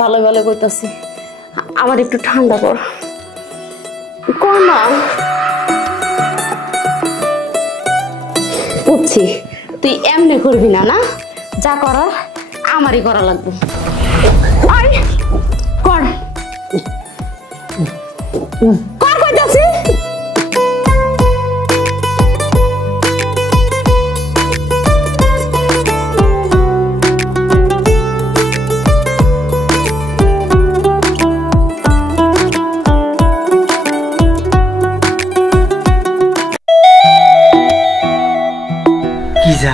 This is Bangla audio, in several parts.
ভালো ভালো কইতাছি আমার একটু ঠান্ডা কর কর না বুঝছি তুই এমনি করবি না না যা করার আমারই করা লাগবে কর কর কইতাছি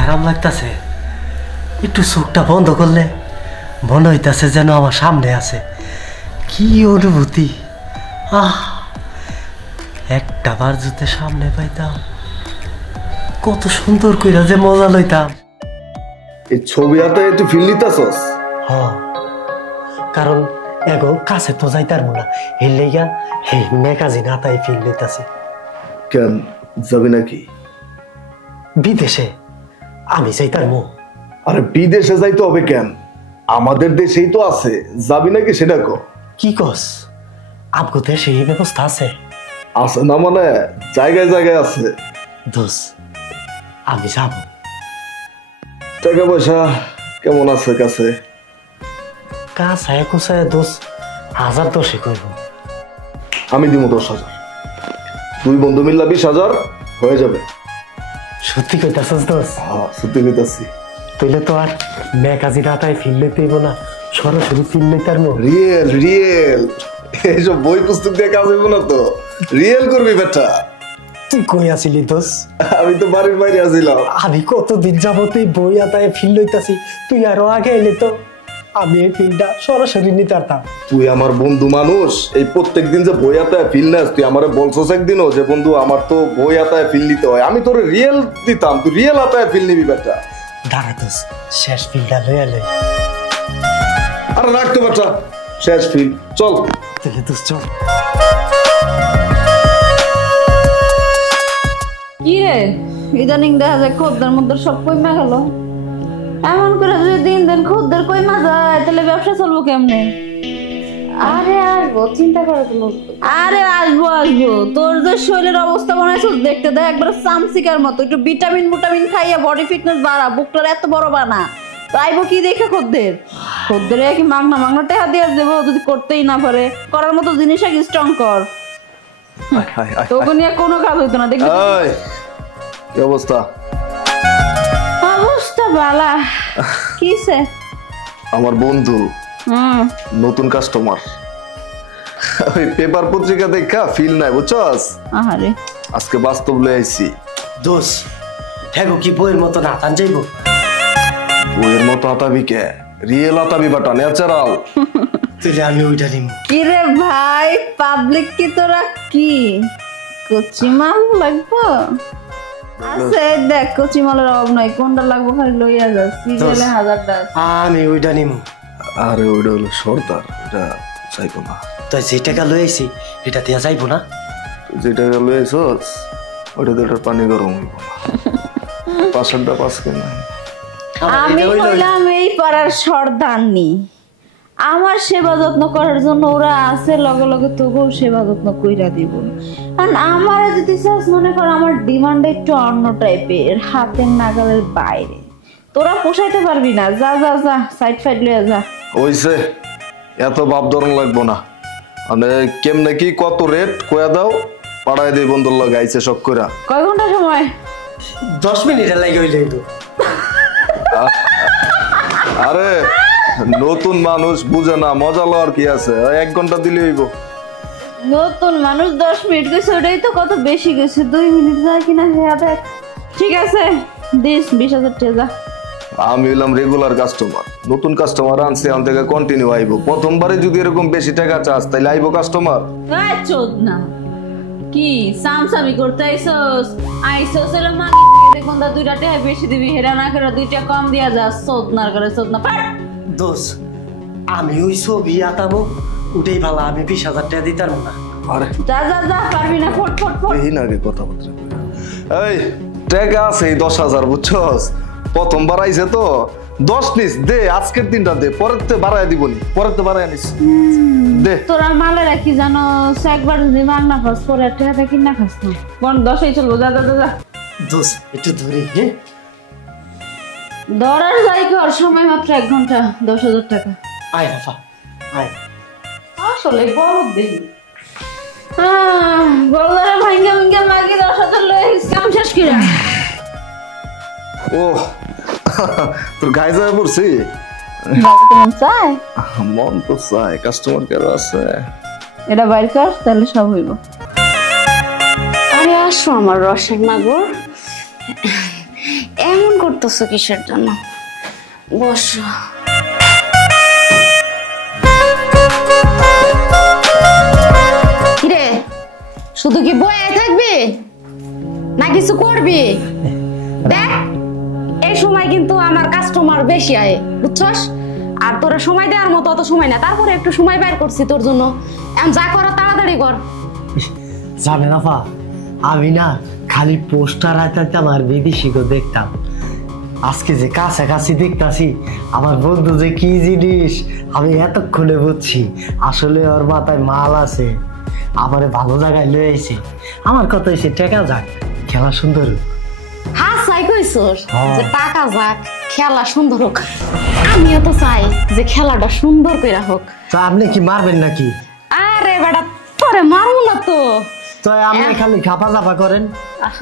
আরাম লাগতেছে একটু চোখটা বন্ধ করলে মনে হইতাছে যেন আমার সামনে আছে কি অনুভূতি একটা বার যদি সামনে পাইতাম কত সুন্দর কইরা যে মজা লইতাম এই ছবি হাতে একটু ফিল নিতাছস কারণ এগো কাছে তো যাইতার না এই লেগা এই ম্যাগাজিন হাতায় ফিল লইতাছি কেন যাবি নাকি বিদেশে আমি যাইতার মো আরে বিদেশে যাইতে হবে কেন আমাদের দেশেই তো আছে যাবি নাকি সেটা কো কি কস আপগো দেশে এই ব্যবস্থা আছে আছে না মানে জায়গায় জায়গায় আছে দোস আমি যাব টাকা পয়সা কেমন আছে কাছে কাছে কুসায় দোস 1010 কইব আমি দিব 10,000 দুই বন্ধু মিল্লা 20,000 হয়ে যাবে সত্যি কইতাছস দোস সত্যি কইতাছি তাইলে তো আর ম্যাগাজিন হাতায় ফিল লইতেইব না সরাসরি ফিল লইতার মো রিয়েল রিয়েল এইসব বই পুস্তক দিয়ে কাজ হইব না তো রিয়েল করবি বেটা তুই কই আছিলি দোস আমি তো বাড়ির বাইরে আছিলাম আমি কতদিন যাবতই বই হাতায় ফিল লইতাছি তুই আরো আগে এলে তো আমি এই ফিলটা সরাসরি নিতে পারতাম তুই আমার বন্ধু মানুষ এই প্রত্যেকদিন যে বই হাতায় ফিল নেস তুই আমারে বলছস একদিনও যে বন্ধু আমার তো বই হাতায় ফিল নিতে হয় আমি তোরে রিয়েল দিতাম তুই রিয়েল হাতায় ফিল নিবি বেটা দাঁড়া দোস শেষ ফিলটা লইয়া লই আরে রাখতো বেটা শেষ ফিল চল তাহলে দোস চল কি রে ইদানিং দেখা যায় খদ্দের মধ্যে সব কইমা গেল এমন করে যদি দিন দিন খদ্দের কইমা যায় তাহলে ব্যবসা চলবো কেমনে আরে আসবো চিন্তা করে কোনো আরে আসবো আসবো তোর যে শরীরের অবস্থা বানাইছিস দেখতে দেখ একবার সামসিকার মতো একটু ভিটামিন মুটামিন খাইয়া বডি ফিটনেস বাড়া বুকটার এত বড় বানা আইবো কি দেখে খদ্দের কি মাগনা টাকা দিয়ে দেবো যদি করতেই না পারে করার মতো জিনিস আগে স্ট্রং কর তোকে নিয়ে কোনো কাজ হইতো না দেখবি কি অবস্থা অবস্থা বালা কিসে আমার বন্ধু নতুন কাস্টমার ওই পেপার পত্রিকা দেখা ফিল নাই বুঝছস আহারে আজকে বাস্তব লই আইছি দোস হেগো কি বইয়ের মতো না তান যাইবো বইয়ের মতো হাতাবি কে রিয়েল হাতাবি বাটা ন্যাচারাল তাহলে আমি ওইটা নিব কি রে ভাই পাবলিক কি তোরা কি কচিমাল লাগবো আছে দেখ কচিমালের অভাব নাই কোনটা লাগবো খালি লইয়া যা সিজলে 1000 টাকা আমি ওইটা নিব আরে ওইটা হলো সর্দার এটা চাইবো না তুই যে টাকা লই আইছি এটা দিয়া যাইবো না যে টাকা লই আইছস ওটা তো পানি গরম হইব না 500 5 কেন আমি হইলাম এই পাড়ার সর্দারনি আমার সেবা যত্ন করার জন্য ওরা আছে লগে লগে তবুও সেবা যত্ন কইরা দিব কারণ আমার যদি চাস মনে কর আমার ডিমান্ড একটু অন্য টাইপের হাতের নাগালের বাইরে তোরা পোষাইতে পারবি না যা যা যা সাইড ফাইড লইয়া যা ওইছে এত ভাব ধরন লাগবো না মানে কেমনে কি কত রেট কয়া দাও পাড়ায় দেই বন্ধুর লগে আইছে শক কইরা কয় ঘন্টা সময় 10 মিনিট লাগে হইলে তো আরে নতুন মানুষ বুঝে না মজা লওয়ার কি আছে 1 ঘন্টা দিলে হইব নতুন মানুষ 10 মিনিট গেছে ওটাই তো কত বেশি গেছে 2 মিনিট যায় কিনা হেয়া দেখ ঠিক আছে দিস 20,000 টাকা যা আমি হইলাম রেগুলার কাস্টমার নতুন কাস্টমার আনছে আন থেকে কন্টিনিউ আইবো প্রথমবারে যদি এরকম বেশি টাকা চাস তাইলে আইবো কাস্টমার এই চোদ না কি সামসামি করতে আইসোস এর মাগি দেখুন দা 2 টাকা বেশি দিবি হেরা না করে 2 টাকা কম দিয়া যা চোদনার করে চোদনা পার দোস আমি ওই ছবি আতাবো উঠেই ভালো আমি 20,000 টাকা দিতাম না আরে যা যা যা পারবি না ফট ফট ফট এই না রে কথাবার্তা এই টাকা আছে 10,000 বুঝছস প্রথমবার আইছে তো 10 নিস দে, আজকের দিনটা দে, পরের তে বাড়ায় দিবনি, পরের তে বাড়ায় নিস দে। তোরা মালে রাখি জানো একবার যদি মাগ না খাস পরে টাকা কিনা খাস না। কোন 10ই চলবো, যা যা যা। দোষ একটু ধরি। হ্যাঁ ধরার যাই কর, সময় মাত্র 1 ঘন্টা, 10,000 টাকা। আয় রাফা আয়। আসলে বড় দেখি বড়রা ভাঙ্গা ভাঙ্গা মাগি 10,000 লয়ে কাম শেষ করে। ও তোর গায়ে যায় পড়ছি। বাবা মন চায়, মন তো চায়, কাস্টমার কেয়ার আছে। এটা বাইর কর, তাহলে সব হইব। আরে আসো আমার রসের মাগর, এমন করতেছো কিসের জন্য? বসো। কিরে শুধু কি বয়ে থাকবি না কিছু করবি? দেখ এই সময় কিন্তু আমার কাস্টমার বেশি আয়, বুঝছস? আর তোরা সময় দেওয়ার মতো অত সময় না, তারপরে একটু সময় বের করছি তোর জন্য। এখন যা করা তাড়াতাড়ি কর। জানে রাফা, আমি না খালি পোস্টার আইতাম আর বিদেশিকে দেখতাম, আজকে যে কাছাকাছি দেখতাছি আমার বন্ধু যে কি জিনিস আমি এতক্ষণে বুঝছি। আসলে ওর মাথায় মাল আছে, আমারে ভালো জায়গায় লয়ে আইছে। আমার কথা এসে টেকা যাক, খেলা সুন্দর হোক। হ্যাঁ চাই কইছস যে টাকা যাক, খেলা সুন্দর হোক। আমিও তো চাই যে খেলাটা সুন্দর কইরা হোক। তো আপনি কি মারবেন নাকি? আরে বেটা তোরে মারবো না তো। তো আপনি খালি খাপা চাপা করেন।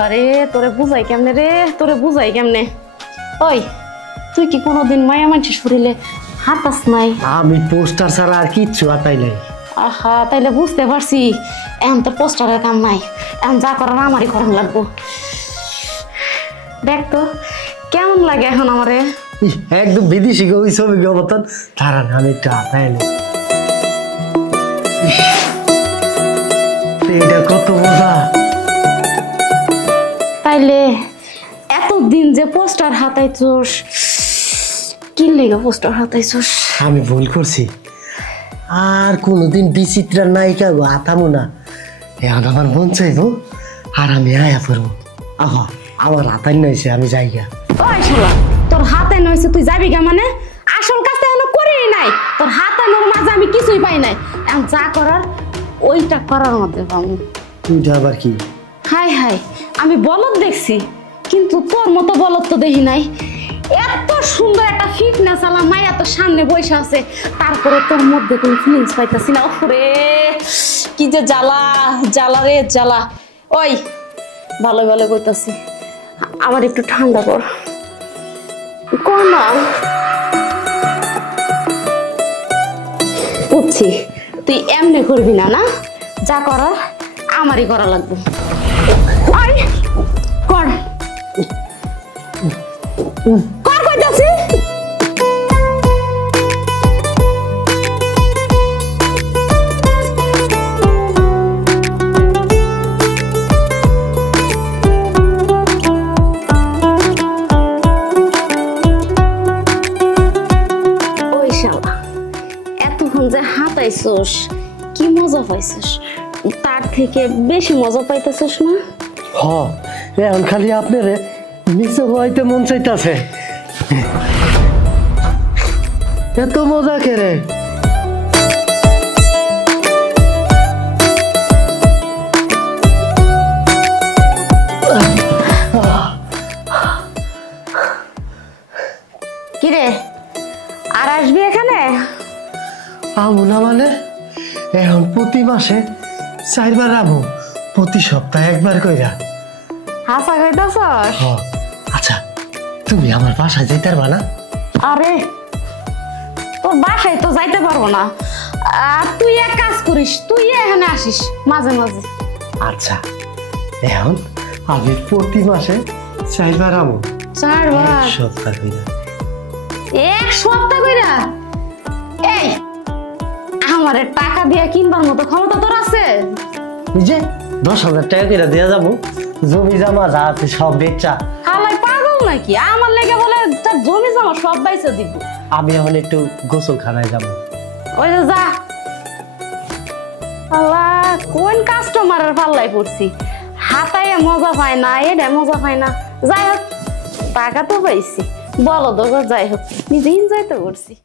আরে তোরে বুঝাই কেমনে রে, তোরে বুঝাই কেমনে? ওই তুই কি কোনোদিন মায়া মানুষের শরীরে হাতাস নাই? আমি পোস্টার ছাড়া আর কিচ্ছু হাতাই নাই। আহা তাইলে বুঝতে পারছি, এখন তোর পোস্টারের কাম নাই, এখন যা করার আমারই করান লাগবো। দেখ তো কেমন লাগে এখন আমারে? একদম বিদেশি ওই ছবি মতন। দাঁড়ান আমি একটু হাতাই নি। এটা কত মজা। তাইলে এতদিন যে পোস্টার হাতাইছস, কি লেগে পোস্টার হাতাইছস? আমি ভুল করছি, আর কোনোদিন বিচিত্রা নায়িকা হাতামো না। এখন আমার মন চাইবো আর আমি আয়া পড়বো। আহা আমার হাতাই নইছে, আমি যাই গা। ওই শালা তোর হাতে নইছে তুই যাবি গা মানে? আসল কাজ তো এখনো করি নাই, তোর হাতানোর মাঝে আমি কিছুই পাই নাই। এখন যা করার ওইটা করার মধ্যে পাবো। তুইটা আবার কি? হাই হাই আমি বলদ দেখছি, কিন্তু তোর মতো বলদ তো দেখি নাই। এত সুন্দর একটা ফিটনেস আলা মায়া তোর সামনে বসে আছে, তারপরে তোর মধ্যে কোনো ফিলিংস পাইতাছি না। ওরে কি যে জ্বালা, জ্বালা রে জ্বালা। ওই ভালো ভালো কইতাছি, আমার একটু ঠান্ডা কর কর না। বুঝছি তুই এমনি করবি না, না যা করার আমারই করা লাগবে। কর কর কইতাছি। ওই শালা এতক্ষণ যে হাতাইছস, কি মজা পাইছস? তার থেকে বেশি মজা পাইতেছস না? হ এখন খালি আপনারে নিচে হইতে মন চাইতাছে। এত মজা কেরে? কিরে আর আসবি এখানে? আমু না মানে এখন প্রতি মাসে 4 বার আমু, প্রতি সপ্তাহে 1 বার কইরা। হাসা কইতাছস? হ আচ্ছা তুমি আমার বাসায় যাইতে পারবা না? আরে তোর বাসায় তো যাইতে পারবো না, আর তুই এক কাজ করিস, তুই এখানে আসিস মাঝে মাঝে। আচ্ছা এখন আমি প্রতি মাসে 4 বার আমু। 4 বার? 1 সপ্তাহ কইরা। 1 সপ্তাহ কইরা? এই আমারে টাকা দিয়া কিনবার মতো ক্ষমতা তোর আছে? এই যে 10,000 টাকা করে দেয়া যাবো, জমি জমা যা আছে সব বেচা। হালাই পাগল নাকি? আমার লেগে বলে তোর জমি জমা সব বাইসা দিব। আমি এখন একটু গোসলখানায় যাবো। ওই যে যা। আল্লাহ কোন কাস্টমারের পাল্লাই পড়ছি, হাতায় মজা পায় না, এটা মজা পায় না। যাই হোক টাকা তো পাইছি, বলো তো যাই হোক নিজে এনজয় তো করছি।